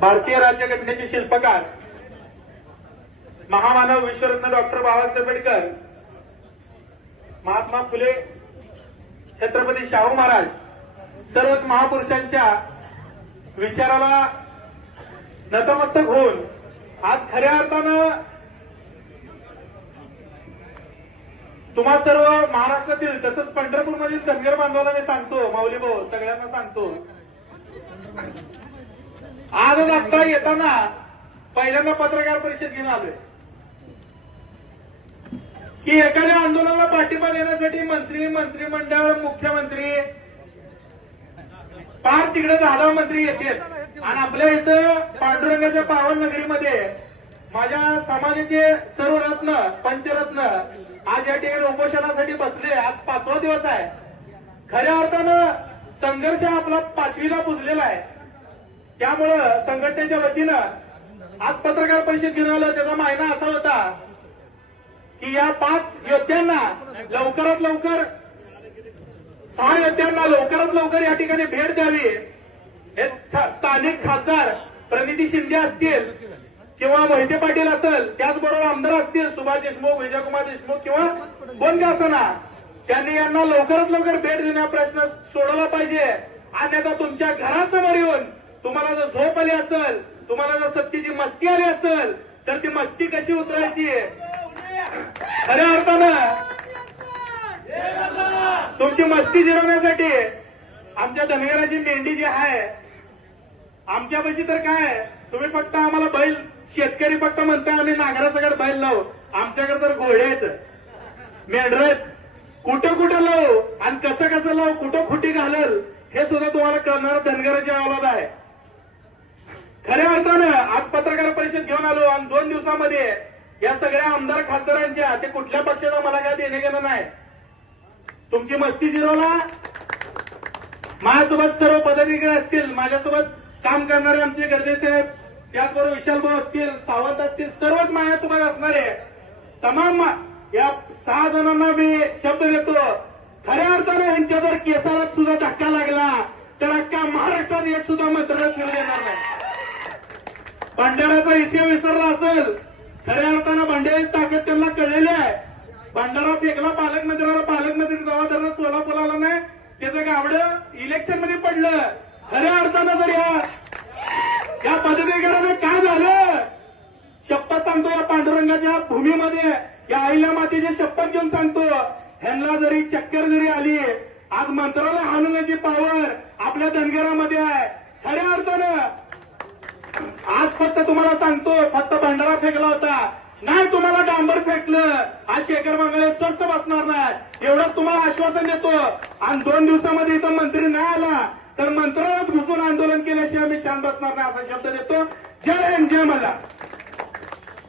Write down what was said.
भारतीय राज्यघटनेचे शिल्पकार महामानव विश्वरत्न डॉक्टर बाबासाहेब आंबेडकर महात्मा फुले छत्रपती शाहू महाराज सर्वच महापुरुषांच्या विचाराला नतमस्तक होऊन आज खऱ्या अर्थानं तुम्हा सर्व महाराष्ट्रातील तसंच पंढरपूरमधील धनगर बांधवाला मी सांगतो माऊली भाऊ सगळ्यांना सांगतो आजच आत्ता येताना पहिल्यांदा पत्रकार परिषद घेऊन आलोय. की एखाद्या आंदोलनाला पाठिंबा देण्यासाठी मंत्री मंत्रिमंडळ मुख्यमंत्री पार तिकडे दहा मंत्री येतील. आणि आपल्या इथं पांडुरंगाच्या पावन नगरीमध्ये माझ्या समाजाचे सर्व रत्न पंचरत्न आज या ठिकाणी उपोषणासाठी बसले. आज पाचवा दिवस आहे. खऱ्या अर्थानं संघर्ष आपला पाचवीला पुजलेला आहे. त्यामुळं संघटनेच्या वतीनं आज पत्रकार परिषद घेऊन आलं. त्याचा मायना असा होता की या पाच योद्ध्यांना लवकरात लवकर सहा योद्ध्यांना लवकरात लवकर या ठिकाणी भेट द्यावी. हे स्थानिक खासदार प्रणिती शिंदे असतील किंवा मोहिते पाटील असेल त्याचबरोबर आमदार असतील सुभाष देशमुख विजयकुमार देशमुख किंवा कोण का असना त्यांनी यांना लवकरात लवकर भेट देण्या प्रश्न सोडवला पाहिजे. अन्यथा तुमच्या घरासमोर येऊन तुम्हाला जर झोप आली असेल तुम्हाला जर सत्तेची मस्ती आली असेल तर ती मस्ती कशी उतरायची? खऱ्या अर्थानं तुमची मस्ती जिरवण्यासाठी आमच्या धनगराची मेंढी जी आहे आमच्यापाशी तर काय तुम्ही फक्त आम्हाला बैल शेतकरी फक्त म्हणताय आम्ही नागरासकट बैल लावू. आमच्याकडे तर घोडे आहेत मेंढर आहेत. कुठं कुठं लावू आणि कसं कसं लावू कुठं खुटी घालल हे सुद्धा तुम्हाला कळणार धनगराची अवलाद आहे. खऱ्या अर्थानं आज पत्रकार परिषद घेऊन आलो आणि दोन दिवसामध्ये या सगळ्या आमदार खासदारांच्या ते कुठल्या पक्षाचा मला काय देणे घेणं नाही. तुमची मस्ती जिरवला. माझ्यासोबत सर्व पदाधिकारी असतील माझ्यासोबत काम करणारे आमचे गर्दे साहेब त्याचबरोबर विशाल भाऊ असतील सावंत असतील सर्वच माझ्यासोबत असणारे तमाम या सहा जणांना मी शब्द देतो. खऱ्या अर्थानं यांच्या जर केसाला सुद्धा धक्का लागला तर अख्खा महाराष्ट्रात एक सुद्धा मंत्रालय फिरू देणार नाही. भंडाऱ्याचा विषय विसरला असेल खऱ्या अर्थानं भंडाऱ्याची ताकद त्यांना कळलेली आहे. भंडारा फेकला पालकमंत्र्याला पालकमंत्री जेव्हा त्यांना सोलापूर आला नाही. त्याचं गावडं इलेक्शनमध्ये पडलं. खऱ्या अर्थानं जर या पदाधिकाऱ्यांना काय झालं? सांगतो या पांडुरंगाच्या भूमीमध्ये या आईल्या मातेची शपथ घेऊन सांगतो ह्यांना जरी चक्कर जरी आली आज मंत्रालय हाणण्याची पावर आपल्या धनगरामध्ये आहे. खऱ्या अर्थानं आज फक्त तुम्हाला सांगतो फक्त भंडारा फेकला होता. नाही तुम्हाला डांबर फेकलं आज शेखर मंगळे स्वस्त बसणार नाही. एवढंच तुम्हाला आश्वासन देतो. आणि दोन दिवसामध्ये इथं मंत्री नाही आला तर मंत्रालयात घुसून आंदोलन केल्याशिवाय मी शांत बसणार नाही असा शब्द देतो. जय हिंद जय मला